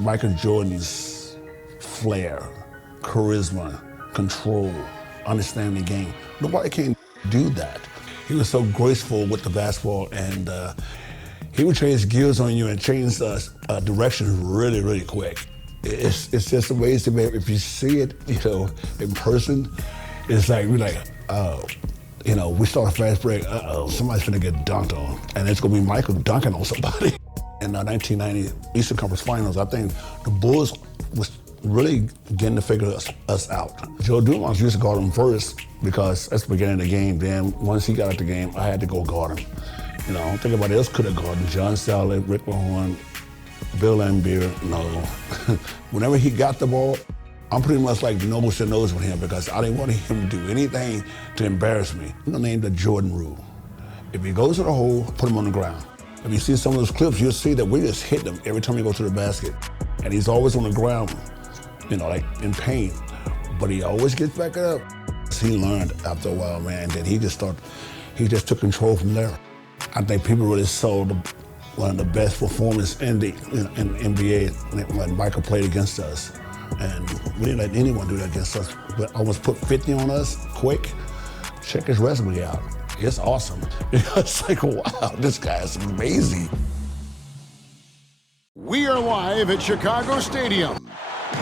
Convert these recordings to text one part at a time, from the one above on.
Michael Jordan's flair, charisma, control, understanding the game. Nobody can do that. He was so graceful with the basketball, and he would change gears on you and change direction really, really quick. It's just amazing, man. If you see it, in person, it's like, we're like, oh. We start a fast break, somebody's gonna get dunked on. And it's gonna be Michael dunking on somebody. In the 1990 Eastern Conference Finals, I think the Bulls was really getting to figure us out. Joe Dumars used to guard him first because that's the beginning of the game. Then once he got out the game, I had to go guard him. I don't think anybody else could have guarded him. John Sally, Rick Mahorn, Bill Laimbeer, no. Whenever he got the ball, I'm pretty much like nose to nose with him because I didn't want him to do anything to embarrass me. Named the Jordan rule. If he goes to the hole, put him on the ground. If you see some of those clips, you'll see that we just hit him every time he goes to the basket. And he's always on the ground, like in pain. But he always gets back up. He learned after a while, man, that he just took control from there. I think people really saw one of the best performances in the NBA when Michael played against us. And we didn't let anyone do that against us. But almost put 50 on us quick. Check his resume out. It's awesome. It's like, wow, this guy is amazing. We are live at Chicago Stadium.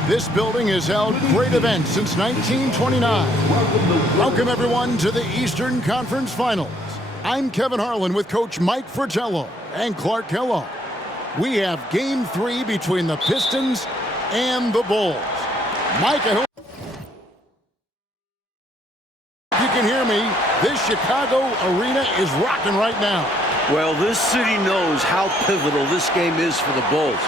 This building has held great events since 1929. Welcome, everyone, to the Eastern Conference Finals. I'm Kevin Harlan with Coach Mike Fratello and Clark Kellogg. We have Game 3 between the Pistons and the Bulls. Mike, I hope you can hear me. This Chicago arena is rocking right now. Well, this city knows how pivotal this game is for the Bulls.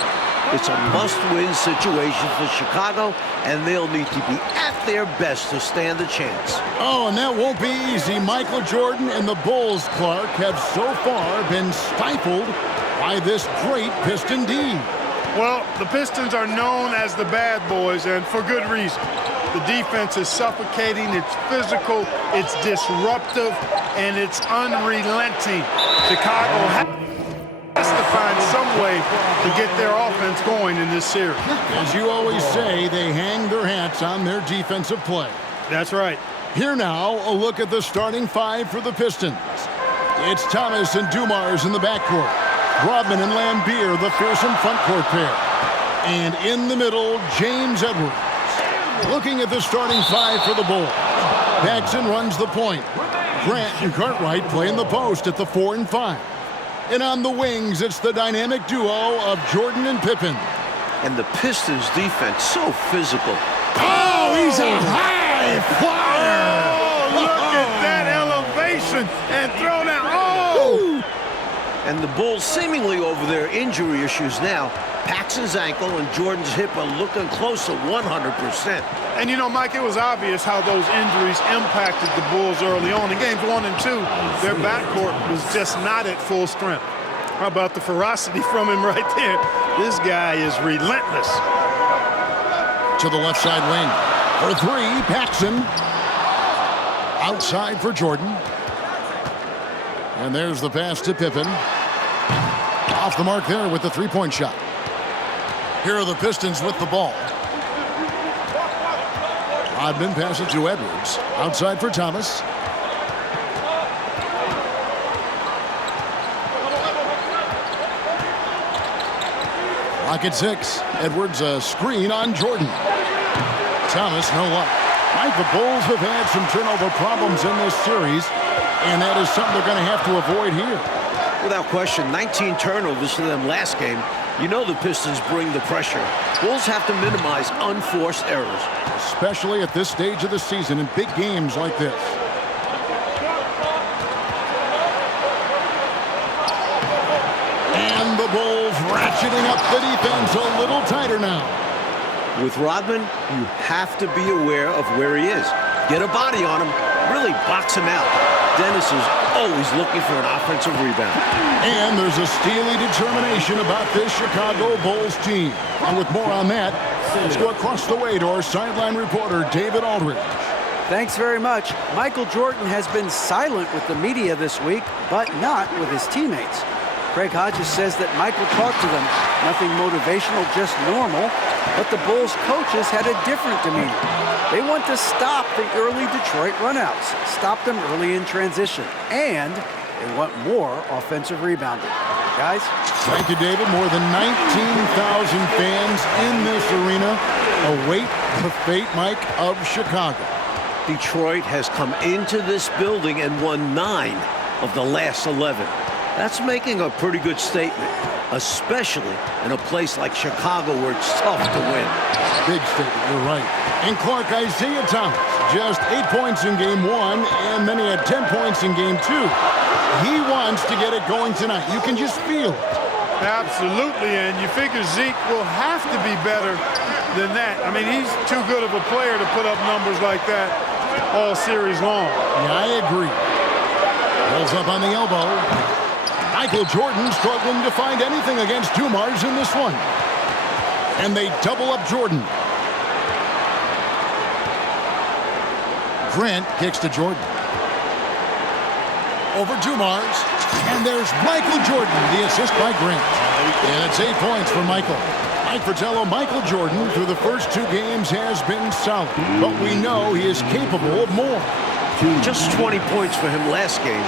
It's a must-win situation for Chicago, and they'll need to be at their best to stand a chance. Oh, and that won't be easy. Michael Jordan and the Bulls, Clark, have so far been stifled by this great Piston D. Well, the Pistons are known as the BadBoys, and for good reason. The defense is suffocating, it's physical, it's disruptive, and it's unrelenting. Chicago has to find some way to get their offense going in this series. As you always say, they hang their hats on their defensive play. That's right. Here now, a look at the starting five for the Pistons. It's Thomas and Dumars in the backcourt. Rodman and Laimbeer, the fearsome frontcourt pair. And in the middle, James Edwards. Looking at the starting five for the Bulls. Paxson runs the point. Grant and Cartwright play in the post at the 4 and 5. And on the wings, it's the dynamic duo of Jordan and Pippen. And the Pistons defense, so physical. Oh, he's a high flyer! Oh, look at that elevation and throw down. Oh! And the Bulls seemingly over their injury issues now. Paxson's ankle and Jordan's hip are looking close to 100%. And Mike, it was obvious how those injuries impacted the Bulls early on. In games 1 and 2, their backcourt was just not at full strength. How about the ferocity from him right there? This guy is relentless. To the left side wing. For three, Paxson. Outside for Jordan. And there's the pass to Pippen. Off the mark there with the three-point shot. Here are the Pistons with the ball. Rodman passes to Edwards. Outside for Thomas. Clock at 6. Edwards a screen on Jordan. Thomas, no luck. Mike, the Bulls have had some turnover problems in this series, and that is something they're going to have to avoid here. Without question, 19 turnovers for them last game. The Pistons bring the pressure. Bulls have to minimize unforced errors. Especially at this stage of the season in big games like this. And the Bulls ratcheting up the defense a little tighter now. With Rodman, you have to be aware of where he is. Get a body on him, really box him out. Dennis is always looking for an offensive rebound. And there's a steely determination about this Chicago Bulls team. And with more on that, let's go across the way to our sideline reporter, David Aldridge. Thanks very much. Michael Jordan has been silent with the media this week, but not with his teammates. Craig Hodges says that Michael talked to them Nothing motivational, just normal. But the Bulls coaches had a different demeanor. They want to stop the early Detroit runouts, stop them early in transition, and they want more offensive rebounding. Guys? Thank you, David. More than 19,000 fans in this arena await the fate, Mike, of Chicago. Detroit has come into this building and won 9 of the last 11. That's making a pretty good statement, especially in a place like Chicago where it's tough to win. Big statement, you're right. And Clark, Isaiah Thomas, just 8 points in game 1, and then he had 10 points in game 2. He wants to get it going tonight. You can just feel it. Absolutely, and you figure Zeke will have to be better than that. I mean, he's too good of a player to put up numbers like that all series long. Yeah, I agree. Pulls up on the elbow. Michael Jordan struggling to find anything against Dumars in this one. And they double up Jordan. Grant kicks to Jordan. Over Dumars. And there's Michael Jordan, the assist by Grant. And it's 8 points for Michael. Mike Fratello, Michael Jordan, through the first 2 games, has been solid. But we know he is capable of more. Just 20 points for him last game.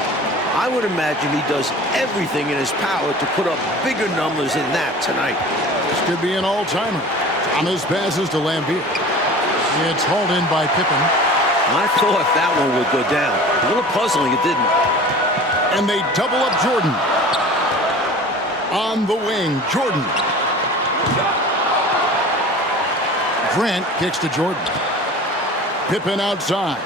I would imagine he does everything in his power to put up bigger numbers than that tonight. This could be an all-timer. Thomas passes to Lambeer. It's hauled in by Pippen. I thought that one would go down. A little puzzling, it didn't. And they double up Jordan. On the wing, Jordan. Grant kicks to Jordan. Pippen outside.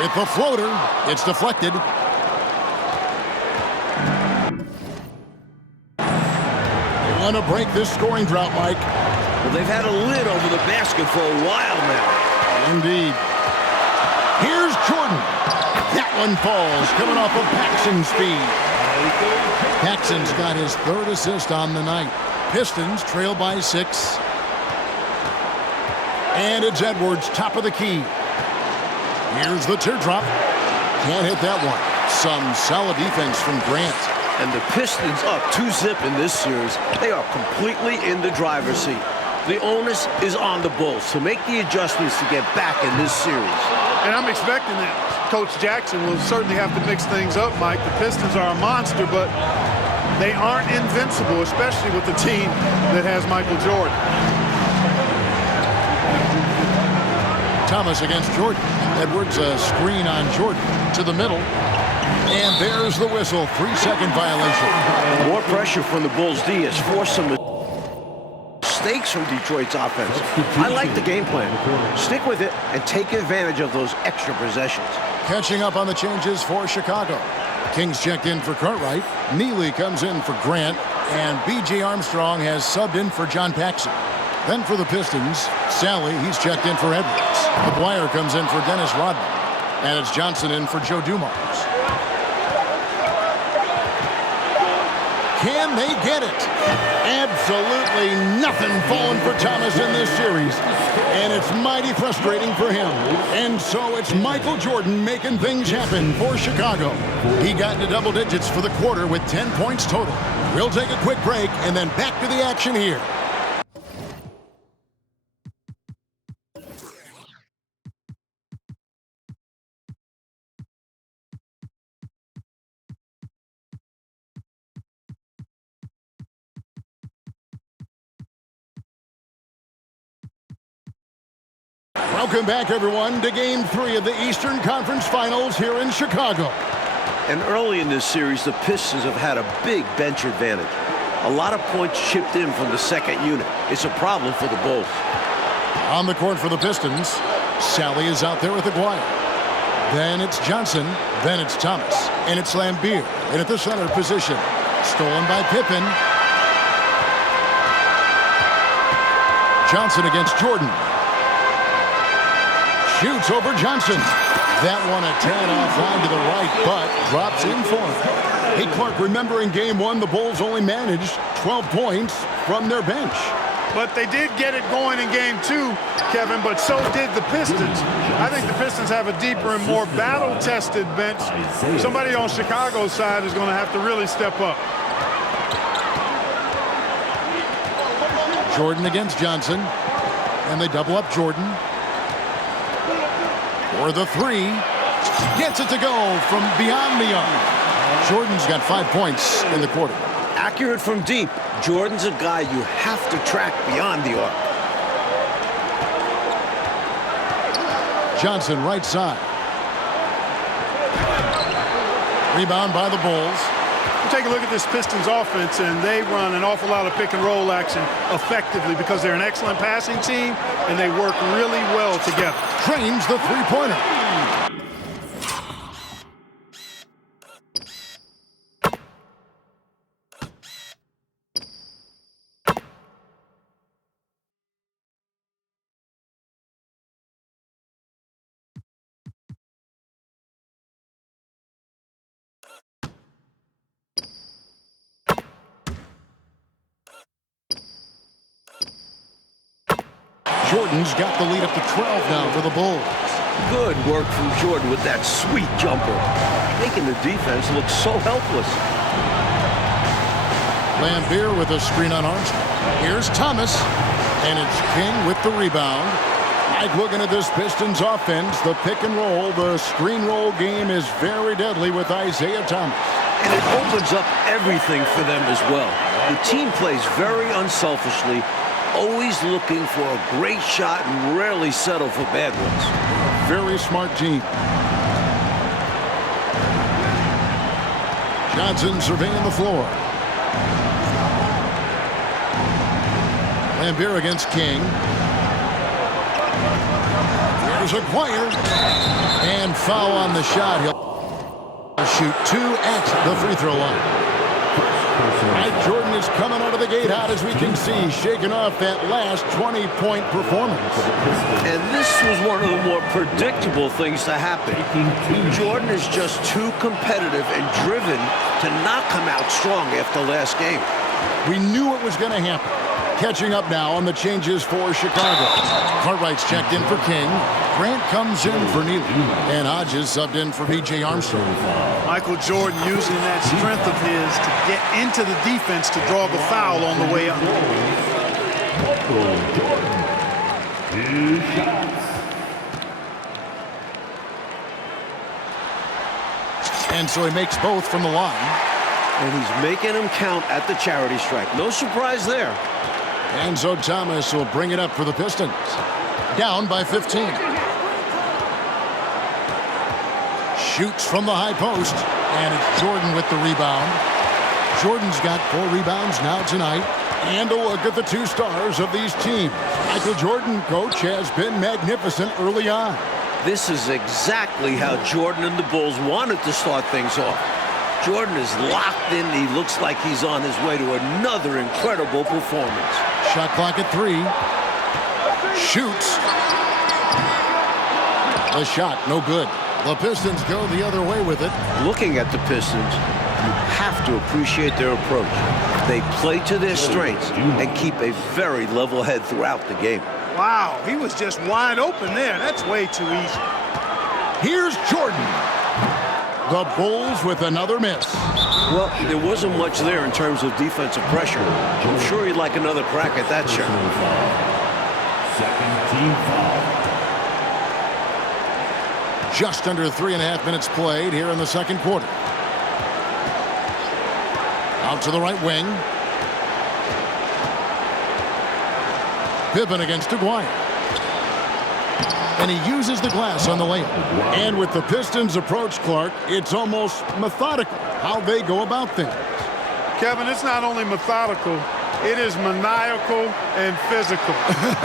With the floater, it's deflected. They want to break this scoring drought, Mike. Well, they've had a lid over the basket for a while now. Indeed. Here's Jordan. That one falls, coming off of Paxson's speed. Paxson's got his 3rd assist on the night. Pistons trail by 6. And it's Edwards, top of the key. Here's the teardrop. Can't hit that one. Some solid defense from Grant. And the Pistons up 2-zip in this series. They are completely in the driver's seat. The onus is on the Bulls to make the adjustments to get back in this series. And I'm expecting that Coach Jackson will certainly have to mix things up, Mike. The Pistons are a monster, but they aren't invincible, especially with the team that has Michael Jordan. Thomas against Jordan. Edwards a screen on Jordan to the middle. And there's the whistle. 3-second violation. More pressure from the Bulls D has forced some mistakes from Detroit's offense. I like the game plan. Stick with it and take advantage of those extra possessions. Catching up on the changes for Chicago. Kings checked in for Cartwright. Neely comes in for Grant. And B.J. Armstrong has subbed in for John Paxson. Then for the Pistons, Sally, he's checked in for Edwards. McGuire comes in for Dennis Rodman. And it's Johnson in for Joe Dumars. Can they get it? Absolutely nothing falling for Thomas in this series. And it's mighty frustrating for him. And so it's Michael Jordan making things happen for Chicago. He got into double digits for the quarter with 10 points total. We'll take a quick break and then back to the action here. Welcome back, everyone, to Game 3 of the Eastern Conference Finals here in Chicago. And early in this series, the Pistons have had a big bench advantage. A lot of points chipped in from the second unit. It's a problem for the Bulls. On the court for the Pistons, Sally is out there with Aguirre. Then it's Johnson. Then it's Thomas. And it's Lambeer. And at the center position, stolen by Pippen. Johnson against Jordan. Shoots over Johnson. That one a 10 offline to the right, but drops in for him. Hey, Clark, remember in Game 1, the Bulls only managed 12 points from their bench. But they did get it going in game 2, Kevin, but so did the Pistons. I think the Pistons have a deeper and more battle-tested bench. Somebody on Chicago's side is going to have to really step up. Jordan against Johnson. And they double up Jordan. For the 3. Gets it to go from beyond the arc. Jordan's got 5 points in the quarter. Accurate from deep. Jordan's a guy you have to track beyond the arc. Johnson right side. Rebound by the Bulls. Take a look at this Pistons offense, and they run an awful lot of pick-and-roll action effectively because they're an excellent passing team, and they work really well together. Trains the three-pointer. Jordan's got the lead up to 12 now for the Bulls. Good work from Jordan with that sweet jumper, making the defense look so helpless. Lambeer with a screen on Armstrong. Here's Thomas, and it's King with the rebound. Mike, looking at this Pistons offense, the pick and roll, the screen roll game is very deadly with Isaiah Thomas. And it opens up everything for them as well. The team plays very unselfishly, always looking for a great shot and rarely settle for bad ones. Very smart team. Johnson surveying the floor. Lambeer against King. Here's Aguirre. And foul on the shot. He'll shoot 2 at the free throw line. Mike Jordan is coming out of the gate hot, as we can see, shaking off that last 20-point performance. And this was one of the more predictable things to happen. Jordan is just too competitive and driven to not come out strong after last game. We knew it was going to happen. Catching up now on the changes for Chicago. Cartwright's checked in for King. Grant comes in for Neely. And Hodges subbed in for B.J. Armstrong. Michael Jordan using that strength of his to get into the defense to draw the foul on the way up. And so he makes both from the line. And he's making them count at the charity stripe. No surprise there. And so Thomas will bring it up for the Pistons. Down by 15. Shoots from the high post. And it's Jordan with the rebound. Jordan's got 4 rebounds now tonight. And a look at the 2 stars of these teams. Michael Jordan, coach, has been magnificent early on. This is exactly how Jordan and the Bulls wanted to start things off. Jordan is locked in. He looks like he's on his way to another incredible performance. Shot clock at 3. Shoots. The shot, no good. The Pistons go the other way with it. Looking at the Pistons, you have to appreciate their approach. They play to their strengths and keep a very level head throughout the game. Wow, he was just wide open there. That's way too easy. Here's Jordan. The Bulls with another miss. Well, there wasn't much there in terms of defensive pressure. I'm sure he'd like another crack at that shot. Second team foul. Just under 3.5 minutes played here in the second quarter. Out to the right wing. Pippen against Aguirre. And he uses the glass on the layup. And with the Pistons' approach, Clark, it's almost methodical how they go about things. Kevin, it's not only methodical, it is maniacal and physical.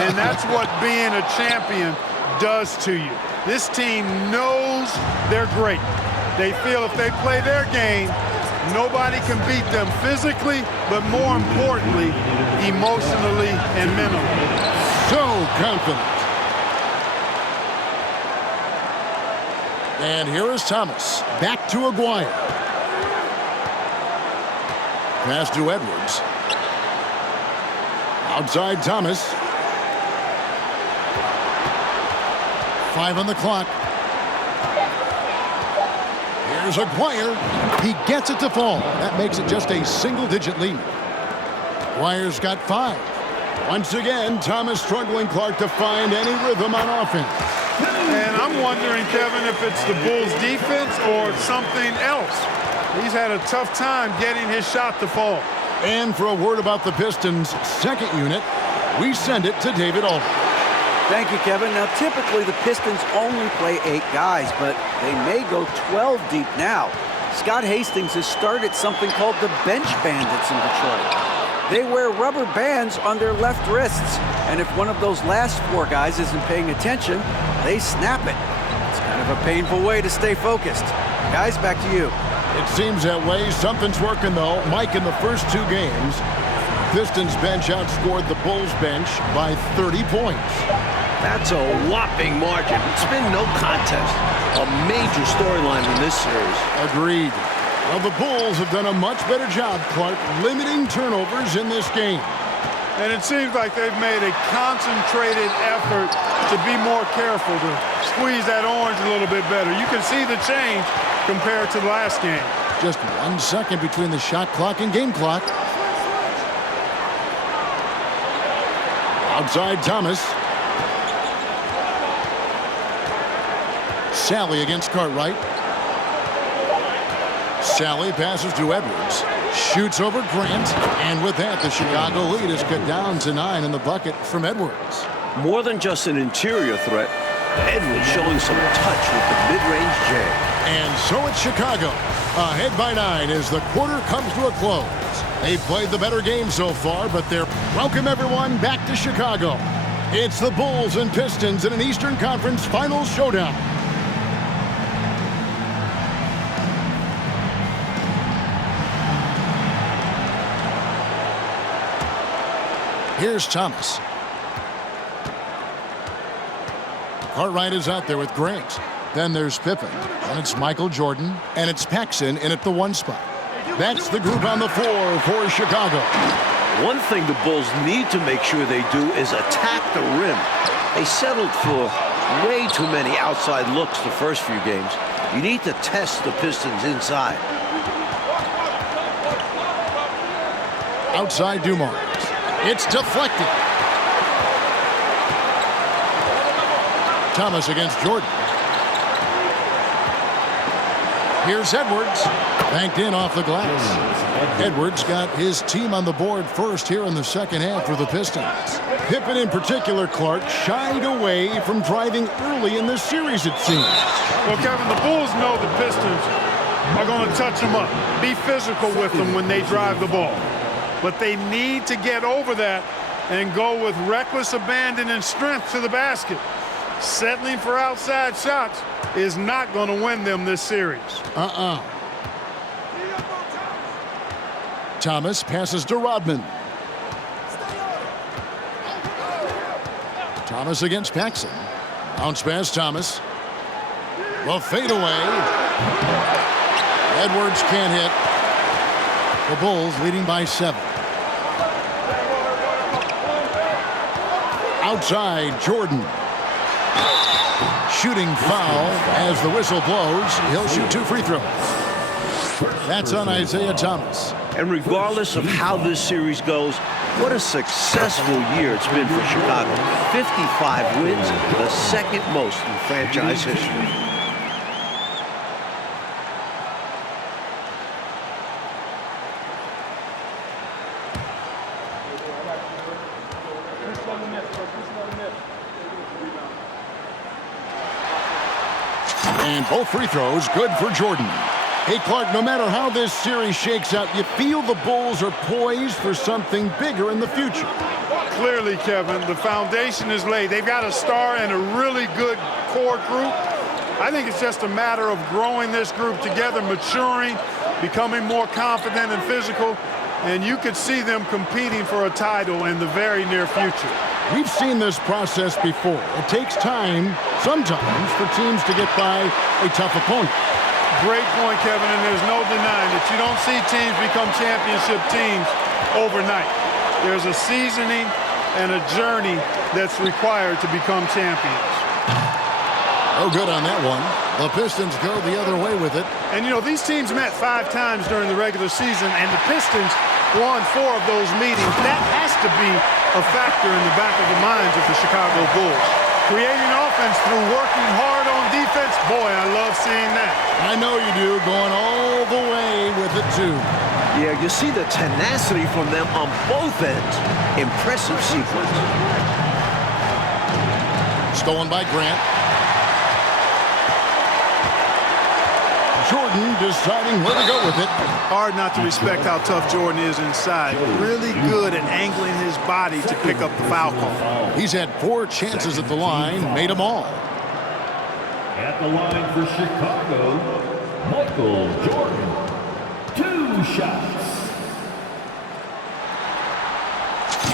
And that's what being a champion does to you. This team knows they're great. They feel if they play their game, nobody can beat them physically, but more importantly, emotionally and mentally. So confident. And here is Thomas. Back to Aguirre. Pass to Edwards. Outside Thomas. 5 on the clock. Here's Aguirre. He gets it to fall. That makes it just a single-digit lead. Aguirre's got 5. Once again, Thomas struggling, Clark, to find any rhythm on offense. And I'm wondering, Kevin, if it's the Bulls' defense or something else. He's had a tough time getting his shot to fall. And for a word about the Pistons' second unit, we send it to David Aldridge. Thank you, Kevin. Now, typically the Pistons only play 8 guys, but they may go 12 deep now. Scott Hastings has started something called the Bench Bandits in Detroit. They wear rubber bands on their left wrists, and if one of those last 4 guys isn't paying attention, they snap it. It's kind of a painful way to stay focused. Guys, back to you. It seems that way. Something's working, though. Mike, in the first 2 games, Pistons bench outscored the Bulls bench by 30 points. That's a whopping margin. It's been no contest. A major storyline in this series. Agreed. Well, the Bulls have done a much better job, Clark, limiting turnovers in this game. And it seems like they've made a concentrated effort to be more careful, to squeeze that orange a little bit better. You can see the change compared to the last game. Just 1 second between the shot clock and game clock. Outside Thomas. Sally against Cartwright. Sally passes to Edwards. Shoots over Grant. And with that, the Chicago lead is cut down to 9 in the bucket from Edwards. More than just an interior threat, Edwards showing some touch with the mid-range jam. And so it's Chicago, ahead by 9 as the quarter comes to a close. They've played the better game so far, but they're welcome everyone back to Chicago. It's the Bulls and Pistons in an Eastern Conference Finals showdown. Here's Thomas. Cartwright is out there with Grant. Then there's Pippen. And it's Michael Jordan. And it's Paxson in at the 1 spot. That's the group on the floor for Chicago. One thing the Bulls need to make sure they do is attack the rim. They settled for way too many outside looks the first few games. You need to test the Pistons inside. Outside Dumars. It's deflected. Thomas against Jordan. Here's Edwards. Banked in off the glass. Edwards got his team on the board first here in the second half for the Pistons. Pippen in particular, Clark, shied away from driving early in this series, it seems. Well, Kevin, the Bulls know the Pistons are going to touch them up, be physical with them when they drive the ball. But they need to get over that and go with reckless abandon and strength to the basket. Settling for outside shots is not going to win them this series. Thomas passes to Rodman. Thomas against Paxson. Bounce pass, Thomas. The fadeaway. Edwards can't hit. The Bulls leading by 7. Outside, Jordan. Shooting foul as the whistle blows. He'll shoot 2 free throws. That's on Isaiah Thomas. And regardless of how this series goes, what a successful year it's been for Chicago. 55 wins, the second most in franchise history. And both free throws good for Jordan. Hey, Clark, no matter how this series shakes out, you feel the Bulls are poised for something bigger in the future. Clearly, Kevin, the foundation is laid. They've got a star and a really good core group. I think it's just a matter of growing this group together, maturing, becoming more confident and physical, and you could see them competing for a title in the very near future. We've seen this process before. It takes time, sometimes, for teams to get by a tough opponent. Great point, Kevin, and there's no denying that you don't see teams become championship teams overnight. There's a seasoning and a journey that's required to become champions. Oh, good on that one. The Pistons go the other way with it. And, you know, these teams met 5 times during the regular season, and the Pistons won 4 of those meetings. That has to be a factor in the back of the minds of the Chicago Bulls. Creating offense through working hard on defense, boy, I love seeing that. I know you do, going all the way with it, too. Yeah, you see the tenacity from them on both ends. Impressive sequence. Stolen by Grant. Jordan deciding where to go with it. Hard not to respect how tough Jordan is inside. Really good at angling his body to pick up the foul call. He's had 4 chances at the line, made them all. At the line for Chicago, Michael Jordan. 2 shots.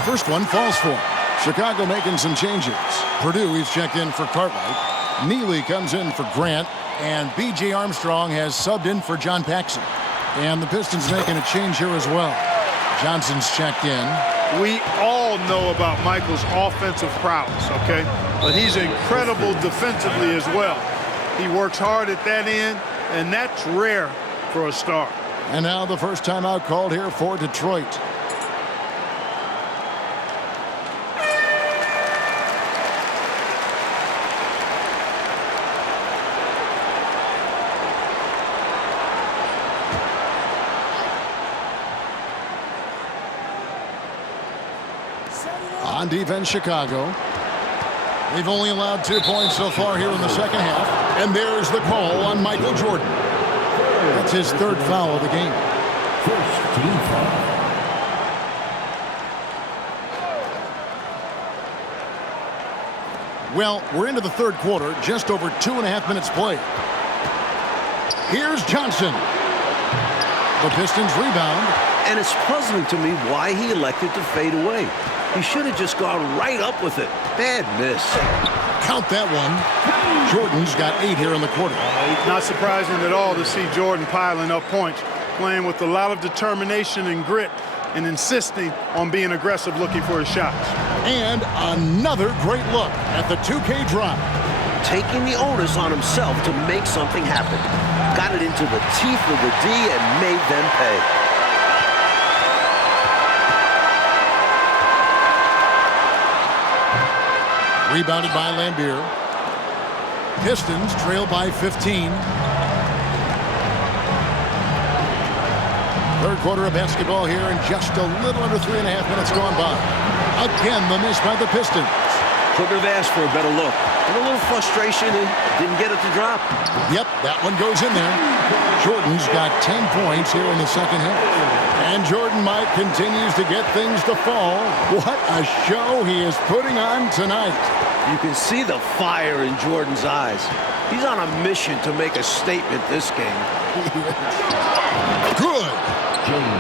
First one falls for him. Chicago making some changes. Purdue, he's checked in for Cartwright. Neely comes in for Grant. And B.J. Armstrong has subbed in for John Paxson. And the Pistons making a change here as well. Johnson's checked in. We all know about Michael's offensive prowess, okay? But he's incredible defensively as well. He works hard at that end, and that's rare for a star. And now the first timeout called here for Detroit. On defense, Chicago. They've only allowed 2 points so far here in the second half. And there's the call on Michael Jordan. That's his 3rd foul of the game. First team foul. Well, we're into the 3rd quarter, just over 2.5 minutes played. Here's Johnson. The Pistons rebound. And it's puzzling to me why he elected to fade away. He should have just gone right up with it. Bad miss. Count that one. Jordan's got 8 here in the quarter. Not surprising at all to see Jordan piling up points, playing with a lot of determination and grit, and insisting on being aggressive looking for his shots. And another great look at the 2K drive. Taking the onus on himself to make something happen. Got it into the teeth of the D and made them pay. Rebounded by Lambier. Pistons trail by 15. 3rd quarter of basketball here, and just a little under 3.5 minutes gone by. Again, the miss by the Pistons. Couldn't have asked for a better look. And a little frustration, he didn't get it to drop. Yep, that one goes in there. Jordan's got 10 points here in the second half. And Jordan Mike continues to get things to fall. What a show he is putting on tonight. You can see the fire in Jordan's eyes. He's on a mission to make a statement this game. Good.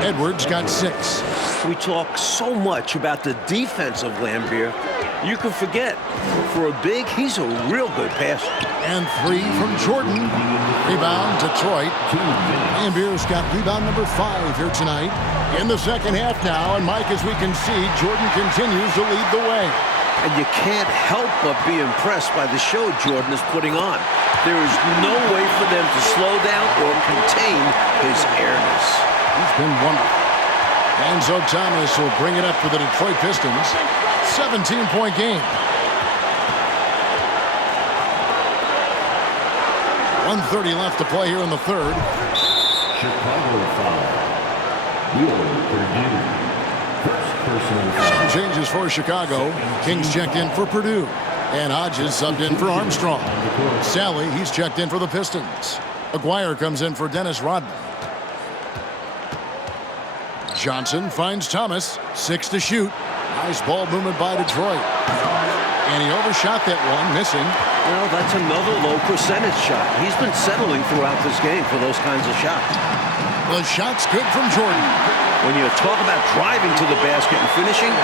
Edwards got 6. We talk so much about the defense of Lambier. You can forget. For a big, he's a real good passer. And 3 from Jordan. Rebound, Detroit. Lambier's got rebound number 5 here tonight. In the second half now, and Mike, as we can see, Jordan continues to lead the way. And you can't help but be impressed by the show Jordan is putting on. There is no way for them to slow down or contain his airness. He's been wonderful. Enzo Thomas will bring it up for the Detroit Pistons. 17-point game. 1:30 left to play here in the 3rd. Chicago foul. Wheeler, Purdue. First personal foul. Some changes for Chicago. Kings checked in for Purdue. And Hodges subbed in for Armstrong. Sally, he's checked in for the Pistons. Aguirre comes in for Dennis Rodman. Johnson finds Thomas. 6 to shoot. Nice ball movement by Detroit. And he overshot that one, missing. Well, that's another low percentage shot. He's been settling throughout this game for those kinds of shots. The shot's good from Jordan. When you talk about driving to the basket and finishing,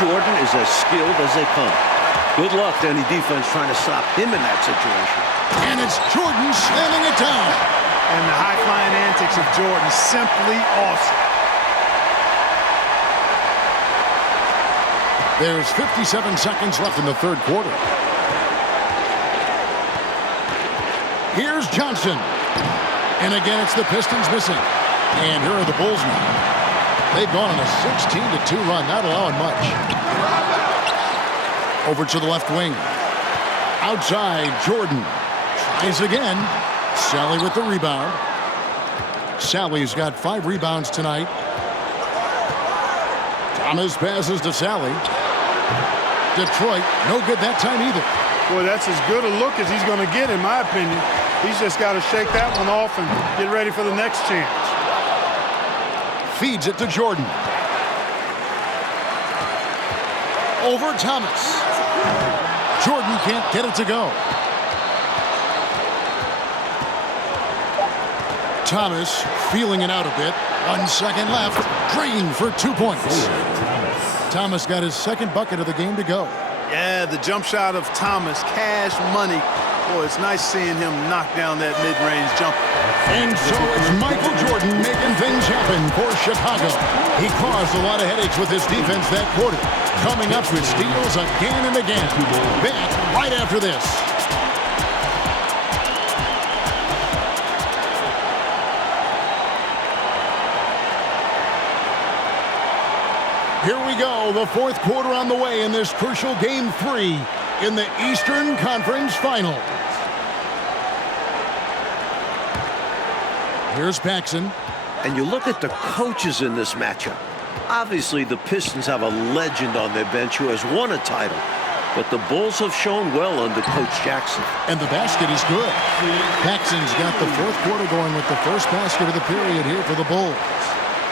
Jordan is as skilled as they come. Good luck to any defense trying to stop him in that situation. And it's Jordan slamming it down. And the high-flying antics of Jordan, simply awesome. There's 57 seconds left in the third quarter. Here's Johnson. And again, it's the Pistons missing. And here are the Bulls now. They've gone on a 16-2 run, not allowing much. Over to the left wing. Outside, Jordan. Tries again. Sally with the rebound. Sally's got 5 rebounds tonight. Thomas passes to Sally. Detroit, no good that time either. Boy, that's as good a look as he's going to get, in my opinion. He's just got to shake that one off and get ready for the next chance. Feeds it to Jordan. Over Thomas. Jordan can't get it to go. Thomas feeling it out a bit. 1 second left. Green for 2 points. Thomas got his second bucket of the game to go. Yeah, the jump shot of Thomas, cash money. Boy, it's nice seeing him knock down that mid-range jumper. And so it's Michael Jordan making things happen for Chicago. He caused a lot of headaches with his defense that quarter, coming up with steals again and again. Back right after this. Here we go, the fourth quarter on the way in this crucial Game 3 in the Eastern Conference Finals. Here's Paxson. And you look at the coaches in this matchup. Obviously, the Pistons have a legend on their bench who has won a title. But the Bulls have shown well under Coach Jackson. And the basket is good. Paxson's got the fourth quarter going with the first basket of the period here for the Bulls.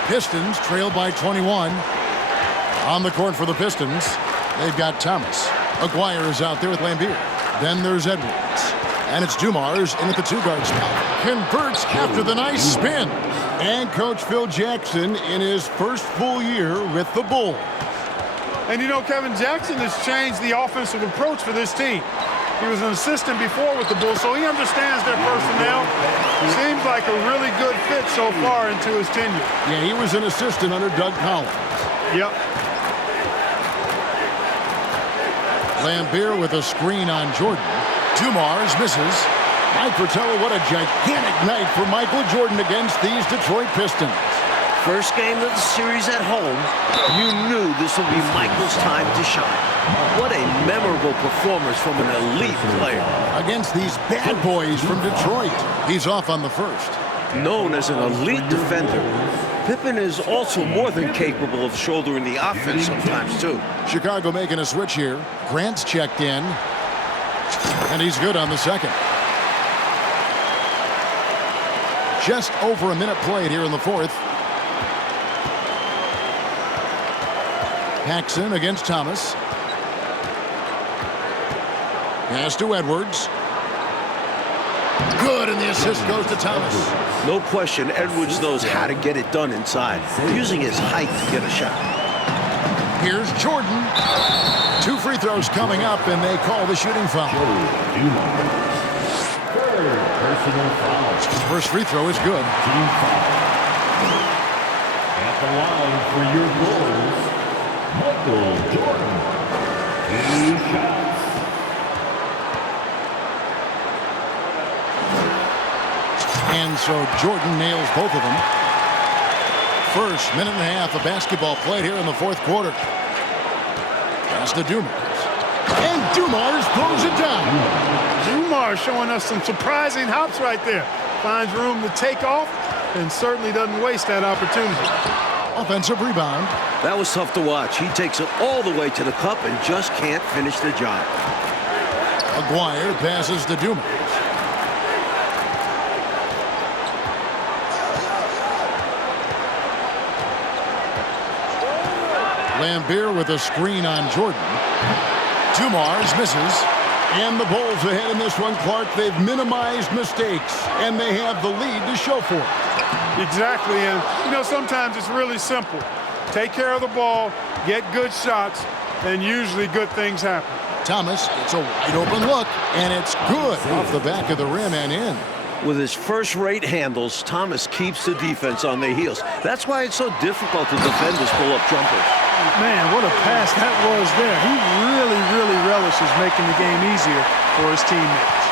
Pistons trail by 21. On the court for the Pistons, they've got Thomas. Aguirre is out there with Lambier. Then there's Edwards. And it's Dumars in at the 2-guard spot. Converts after the nice spin. And Coach Phil Jackson in his first full year with the Bulls. And you know, Kevin, Jackson has changed the offensive approach for this team. He was an assistant before with the Bulls, so he understands their personnel. Seems like a really good fit so far into his tenure. Yeah, he was an assistant under Doug Collins. Yep. Lambier with a screen on Jordan. Dumars misses. Mike Fratello, what a gigantic night for Michael Jordan against these Detroit Pistons. First game of the series at home, you knew this would be Michael's time to shine. What a memorable performance from an elite player. Against these bad boys from Detroit. He's off on the first. Known as an elite defender, Pippen is also more than capable of shouldering the offense sometimes, too. Chicago making a switch here. Grant's checked in. And he's good on the second. Just over a minute played here in the fourth. Paxson against Thomas. Pass to Edwards. Good, and the assist goes to Thomas. No question, Edwards knows how to get it done inside, using his height to get a shot. Here's Jordan. 2 free throws coming up, and they call the shooting foul. Third personal foul. First free throw is good. Team foul. At the line for your Bulls, Michael Jordan. 2 shots. And so Jordan nails both of them. First minute and a half of basketball played here in the fourth quarter. Pass to Dumars. And Dumars throws it down. Dumars showing us some surprising hops right there. Finds room to take off and certainly doesn't waste that opportunity. Offensive rebound. That was tough to watch. He takes it all the way to the cup and just can't finish the job. Aguirre passes to Dumars. Lambier with a screen on Jordan. Dumars misses. And the Bulls ahead in this one, Clark. They've minimized mistakes, and they have the lead to show for it. Exactly, and you know, sometimes it's really simple. Take care of the ball, get good shots, and usually good things happen. Thomas, it's a wide open look, and it's good off the back of the rim and in. With his first-rate handles, Thomas keeps the defense on their heels. That's why it's so difficult to defend his pull-up jumpers. Man, what a pass that was there. He really, really relishes making the game easier for his teammates.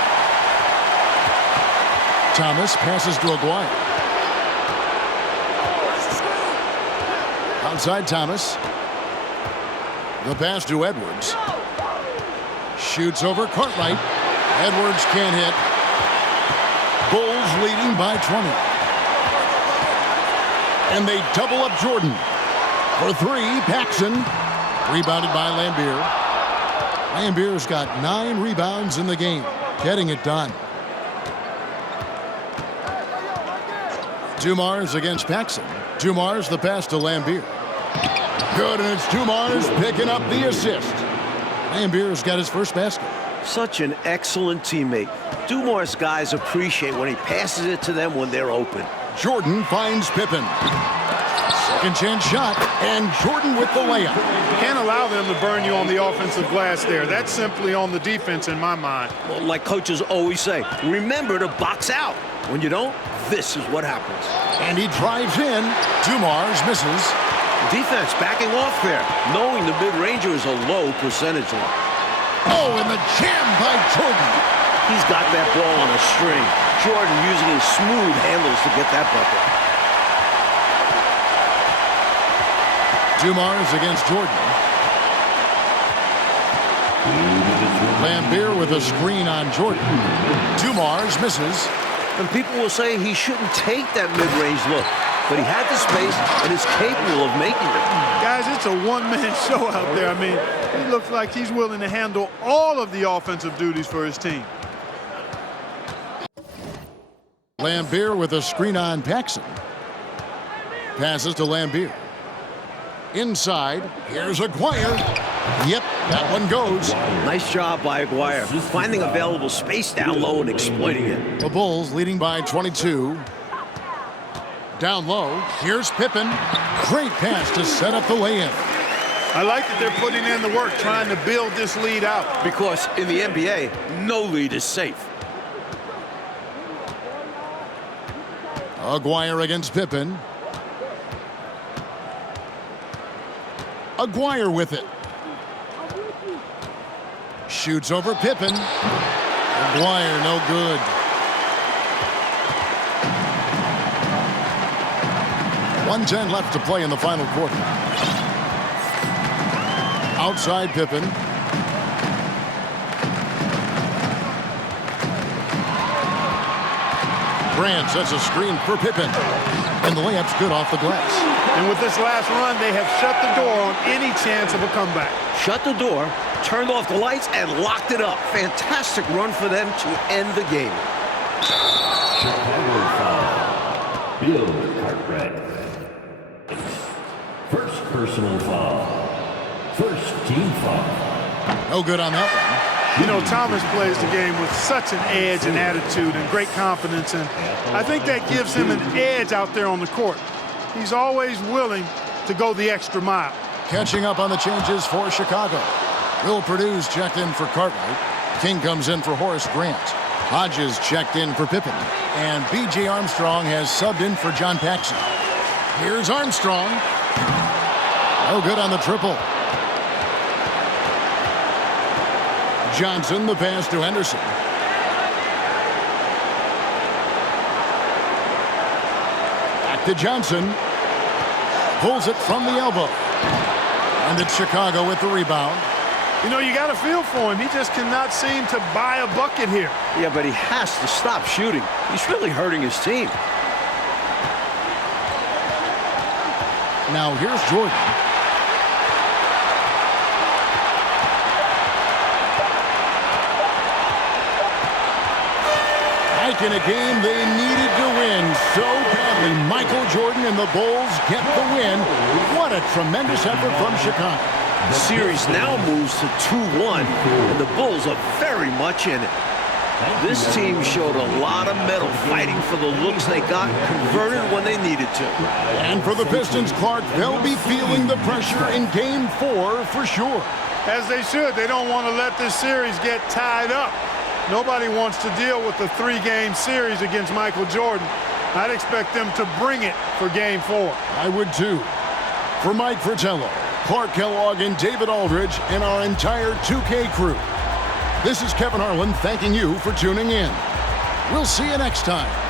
Thomas passes to Aguirre. Outside Thomas. The pass to Edwards. Shoots over Cartwright. Edwards can't hit. Bulls leading by 20. And they double up Jordan. For three, Paxson. Rebounded by Lambier. Lambier's got 9 rebounds in the game. Getting it done. Dumars against Paxson. Dumars the pass to Lambier. Good, and it's Dumars picking up the assist. Lambier's got his first basket. Such an excellent teammate. Dumars guys appreciate when he passes it to them when they're open. Jordan finds Pippen. Second chance shot, and Jordan with the layup. Can't allow them to burn you on the offensive glass there. That's simply on the defense in my mind. Well, like coaches always say, remember to box out. When you don't, this is what happens. And he drives in. Dumars misses. Defense backing off there, knowing the mid-ranger is a low percentage one. Oh, and the jam by Jordan. He's got that ball on a string. Jordan using his smooth handles to get that bucket. Dumars against Jordan. Lambier with a screen on Jordan. Dumars misses. And people will say he shouldn't take that mid-range look, but he had the space and is capable of making it. Guys, it's a one-man show out there. I mean, he looks like he's willing to handle all of the offensive duties for his team. Lambier with a screen on Paxson. Passes to Lambier. Inside, here's Aguirre. Yep, that one goes. Nice job by Aguirre, finding available space down low and exploiting it. The Bulls leading by 22. Down low, here's Pippen. Great pass to set up the lay-in. I like that they're putting in the work trying to build this lead out. Because in the NBA, no lead is safe. Aguirre against Pippen. Aguirre with it. Shoots over Pippen. Aguirre no good. .110 left to play in the final quarter. Outside Pippen. Grant sets a screen for Pippen. And the layup's good off the glass. And with this last run, they have shut the door on any chance of a comeback. Shut the door, turned off the lights, and locked it up. Fantastic run for them to end the game. Chicago foul. Bill Cartwright. First personal foul. First team foul. No good on that one. You know, Thomas plays the game with such an edge and attitude and great confidence, and I think that gives him an edge out there on the court. He's always willing to go the extra mile. Catching up on the changes for Chicago. Will Purdue's checked in for Cartwright. King comes in for Horace Grant. Hodges checked in for Pippen. And B.J. Armstrong has subbed in for John Paxson. Here's Armstrong. No good on the triple. Johnson, the pass to Henderson. Back to Johnson. Pulls it from the elbow. And it's Chicago with the rebound. You know, you got to feel for him. He just cannot seem to buy a bucket here. Yeah, but he has to stop shooting. He's really hurting his team. Now here's Jordan. Like in a game they needed to win so badly. Michael Jordan and the Bulls get the win. What a tremendous effort from Chicago. The series now moves to 2-1, and the Bulls are very much in it. This team showed a lot of mettle fighting for the looks they got, converted when they needed to. And for the Pistons, Clark, they'll be feeling the pressure in Game 4 for sure. As they should. They don't want to let this series get tied up. Nobody wants to deal with the 3-game series against Michael Jordan. I'd expect them to bring it for Game 4. I would too. For Mike Fratello, Clark Kellogg, and David Aldridge, and our entire 2K crew, this is Kevin Harlan thanking you for tuning in. We'll see you next time.